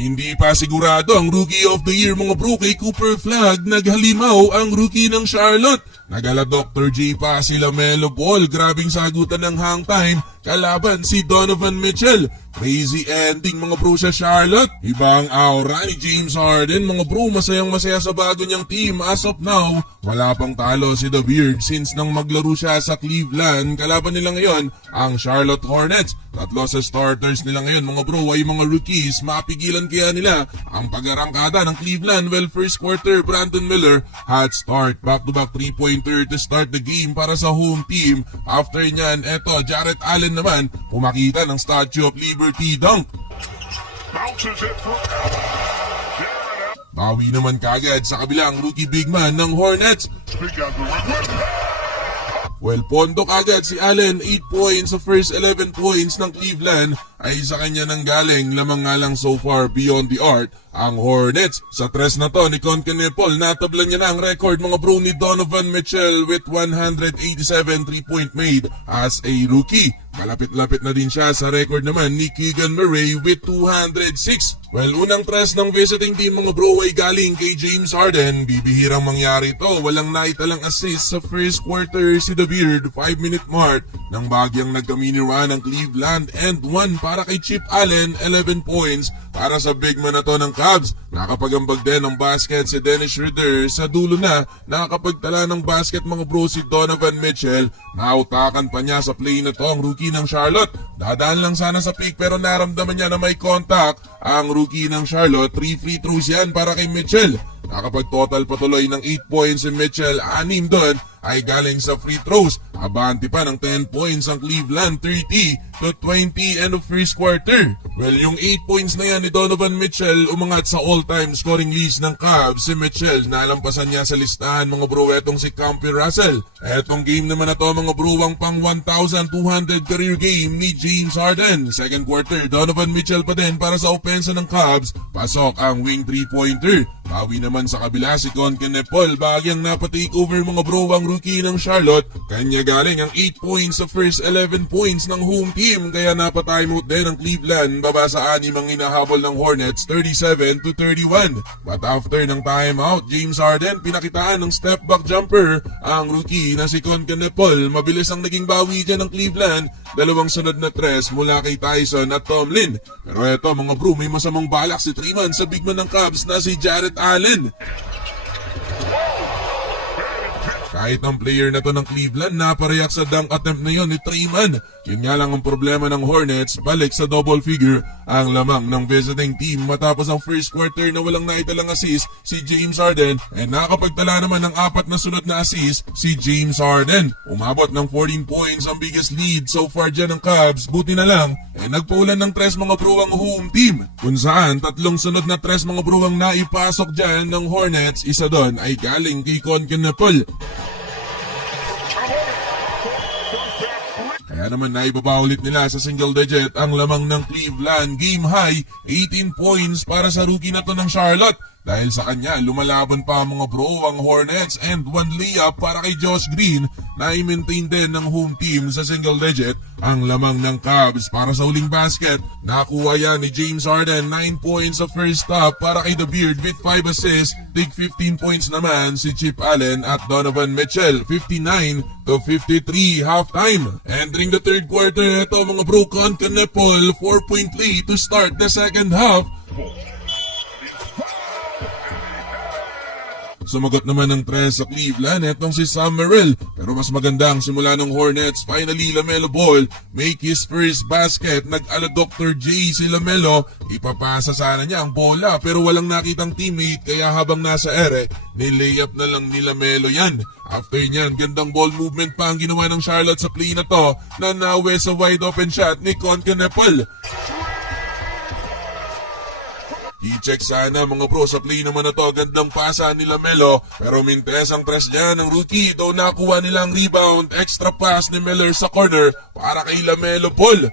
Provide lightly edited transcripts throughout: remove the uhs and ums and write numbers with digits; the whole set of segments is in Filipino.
Hindi pa sigurado ang Rookie of the Year mga bro kay Cooper Flag, naghalimaw ang rookie ng Charlotte. Nagala Dr. J pa si LaMelo Ball, grabing sagutan ng hang time kalaban si Donovan Mitchell. Crazy ending mga bro sa Charlotte. Ibang aura ni James Harden mga bro, masayang masaya sa bago niyang team as of now. Wala pang talo si The Beard since nang maglaro siya sa Cleveland. Kalaban nila ngayon ang Charlotte Hornets. Tatlo sa starters nila ngayon mga bro ay mga rookies. Mapigilan kaya nila ang pag-arangkada ng Cleveland? Well, first quarter Brandon Miller had start, back-to-back 3-pointer to start the game para sa home team. After nyan, eto Jarrett Allen naman pumakita ng Statue of Liberty dunk. Bawi naman kagad sa kabilang rookie big man ng Hornets. Well, pondo kagad si Allen, 8 points sa first 11 points ng Cleveland ay sa kanya nang galing, lamang nga lang so far beyond the arc ang Hornets. Sa tres na to ni Concanepol, natablan niya na ang record mga bro ni Donovan Mitchell with 187 3-point made as a rookie. Malapit-lapit na din siya sa record naman ni Keegan Murray with 206. Well, unang tres ng visiting team mga bro ay galing kay James Harden. Bibihirang mangyari to, walang naitalang assist sa first quarter si The Beard, 5-minute mark nang bagyang nagkaminiran ng Cleveland, and 1 para kay Chip Allen, 11 points para sa big man na to ng Cavs. Nakapagambag din ng basket si Dennis Schroeder. Sa dulo na, nakapagtala ng basket mga bro si Donovan Mitchell. Nautakan pa niya sa play na to ang rookie ng Charlotte. Dadaan lang sana sa pick pero naramdaman niya na may contact ang rookie ng Charlotte. 3 free throws yan para kay Mitchell. Nakapag-total patuloy ng 8 points si Mitchell, 6 doon ay galing sa free throws. Abanti pa ng 10 points ang Cleveland, 30-20 end of first quarter. Well, yung 8 points na yan ni Donovan Mitchell umangat sa all-time scoring list ng Cavs. Si Mitchell, nalampasan niya sa listahan mga bro etong si Campy Russell. Etong game naman na to mga bro ang pang 1,200 career game ni James Harden. Second quarter, Donovan Mitchell pa din para sa opensa ng Cavs. Pasok ang wing 3-pointer. Bawi naman sa kabila si Concanepol, bagyang napatake over mga bro ang rookie ng Charlotte. Kanya galing ang 8 points sa first 11 points ng home team, kaya napatimeout din ang Cleveland. Baba sa 6 ang hinahabol ng Hornets, 37-31. But after ng timeout, James Harden pinakitaan ng step back jumper ang rookie na si Concanepol. Mabilis ang naging bawi dyan ng Cleveland. Dalawang sunod na tres mula kay Tyson at Tomlin. Pero eto mga bro, may masamang balak si Treman sa big man ng Cavs na si Jarrett Allen. Kahit ang player na to ng Cleveland napareact sa dunk attempt na yon ni Treman. Yun nga lang ang problema ng Hornets, balik sa double figure ang lamang ng visiting team matapos ang first quarter na walang naitalang assist si James Harden, and nakapagtala naman ng 4 na sunod na assist si James Harden. Umabot ng 14 points ang biggest lead so far dyan ng Cavs. Buti na lang nagpaulan ng 3 mga bro ang home team, kung saan 3 sunod na 3 mga bro ang naipasok dyan ng Hornets. Isa doon ay galing kay Concanepol. Kaya naman naibaba ulit nila sa single digit ang lamang ng Cleveland. Game high, 18 points para sa rookie na to ng Charlotte. Dahil sa kanya, lumalaban pa mga bro ang Hornets, and 1 layup para kay Josh Green na i-maintain din ng home team sa single digit ang lamang ng Cavs. Para sa huling basket, nakuha yan ni James Harden, 9 points sa first half para kay The Beard with 5 assists. Tig 15 points naman si Chip Allen at Donovan Mitchell, 59-53 halftime. Entering the third quarter, ito mga bro, Concanepol, 4-point lead to start the second half. Sumagot naman ng 3 sa Cleveland, etong si Sam Merrill. Pero mas maganda ang simula ng Hornets. Finally, LaMelo Ball make his first basket. Nag-ala Dr. J si LaMelo. Ipapasa sana niya ang bola pero walang nakitang teammate, kaya habang nasa ere, nilayup na lang ni LaMelo yan. After niyan, gandang ball movement pa ang ginawa ng Charlotte sa play na to na nawe sa wide open shot ni Concanepol. I-check sana mga bro sa play naman na to, gandang pasa ni LaMelo pero mintes ang press niya ng rookie, though nakuha nilang rebound. Extra pass ni Miller sa corner para kay LaMelo Ball.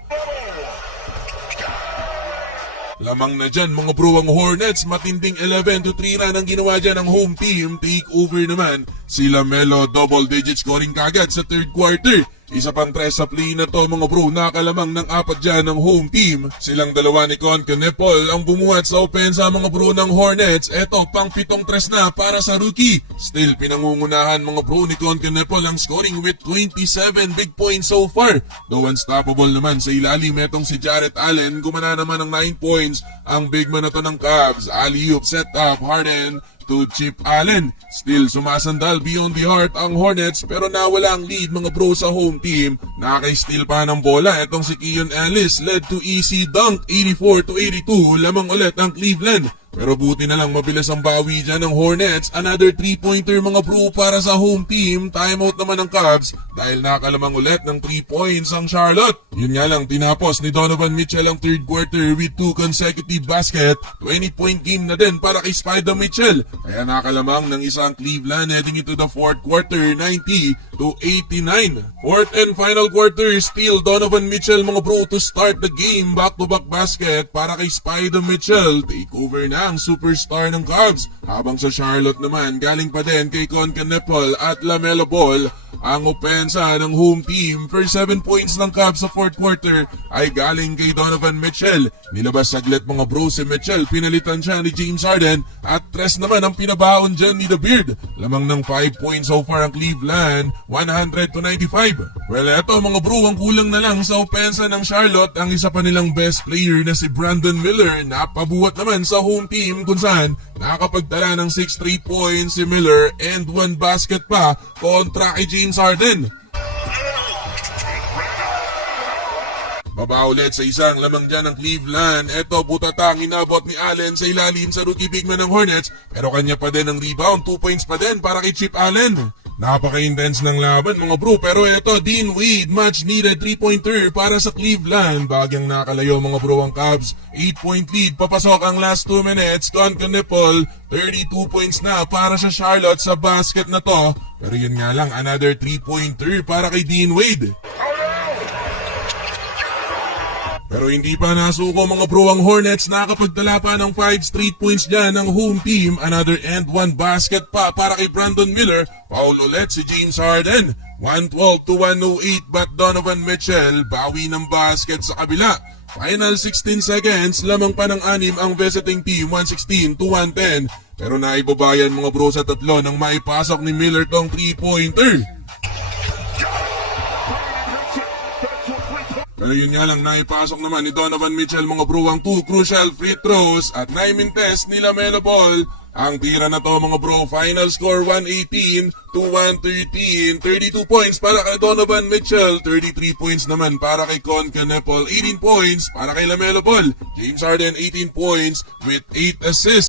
Lamang na dyan mga bro ang Hornets, matinding 11-3 na ang ginawa dyan ng home team. Take over naman si LaMelo, double digit scoring kagad sa third quarter. Isa pang tres sa play na to mga bro, nakalamang ng apat dyan ng home team. Silang dalawa ni Con Canepol ang bumuhat sa opensa mga bro ng Hornets. Eto pang pitong tres na para sa rookie. Still pinangungunahan mga bro ni Con Canepol ang scoring with 27 big points so far. Though unstoppable naman sa ilalim etong si Jarrett Allen, gumana naman ng 9 points ang big man na to ng Cavs. Alley-oop set up, Harden to Chip Allen. Still sumasandal beyond the heart ang Hornets pero nawala ang lead mga bro sa home team. Nakaka-steal pa ng bola etong si Keon Ellis led to easy dunk 84-82 lamang ulit ang Cleveland. Pero buti na lang mabilis ang bawi dyan ng Hornets. Another 3-pointer mga bro para sa home team. Timeout naman ng Cavs dahil nakalamang ulit ng 3 points ang Charlotte. Yun nga lang tinapos ni Donovan Mitchell ang third quarter with 2 consecutive basket. 20-point game na din para kay Spider Mitchell. Kaya nakalamang ng isang Cleveland heading into the fourth quarter 90-89. Fourth and final quarter still Donovan Mitchell mga bro to start the game. Back-to-back basket para kay Spider Mitchell. Take over na ang superstar ng Cavs. Habang sa Charlotte naman, galing pa din kay Con Canepol at LaMelo Ball ang opensa ng home team. First 7 points ng Cavs sa fourth quarter ay galing kay Donovan Mitchell. Nilabas saglit mga bro si Mitchell, pinalitan siya ni James Harden at tres naman ang pinabaon dyan ni The Beard. Lamang ng 5 points so far ang Cleveland, 100-95. Well eto mga bro, ang kulang na lang sa opensa ng Charlotte ang isa pa nilang best player na si Brandon Miller. Napabuhat naman sa home team kung saan nakapagdala ng 6 straight points si Miller and 1 basket pa kontra kay James Harden. Baba ulit sa isang lamang dyan ng Cleveland. Eto butatang inabot ni Allen sa ilalim sa rookie big man ng Hornets. Pero kanya pa din ang rebound. 2 points pa din para kay Chip Allen. Napaka-intense ng laban mga bro. Pero eto Dean Wade, much needed 3-pointer para sa Cleveland. Bagyang nakalayo mga bro ang Cavs. 8-point lead. Papasok ang last 2 minutes. Con Canepol, 32 points na para sa Charlotte sa basket na to. Pero yun nga lang, another 3-pointer para kay Dean Wade. Pero hindi pa nasuko mga bro ang Hornets, nakapagdala pa ng 5 straight points dyan ng home team. Another and 1 basket pa para kay Brandon Miller. Foul ulit si James Harden. 112-108 but Donovan Mitchell bawi ng basket sa kabila. Final 16 seconds, lamang pa ng 6 ang visiting team, 116-110. Pero naibabayan mga bro sa tatlo nang maipasok ni Miller tong 3-pointer. Pero yun nga lang, naipasok naman ni Donovan Mitchell mga bro ang 2 crucial free throws at 9-min test ni LaMelo Ball. Ang tira na to mga bro, final score 118-113, 32 points para kay Donovan Mitchell, 33 points naman para kay Con Canepol, 18 points para kay LaMelo Ball. James Harden 18 points with 8 assists.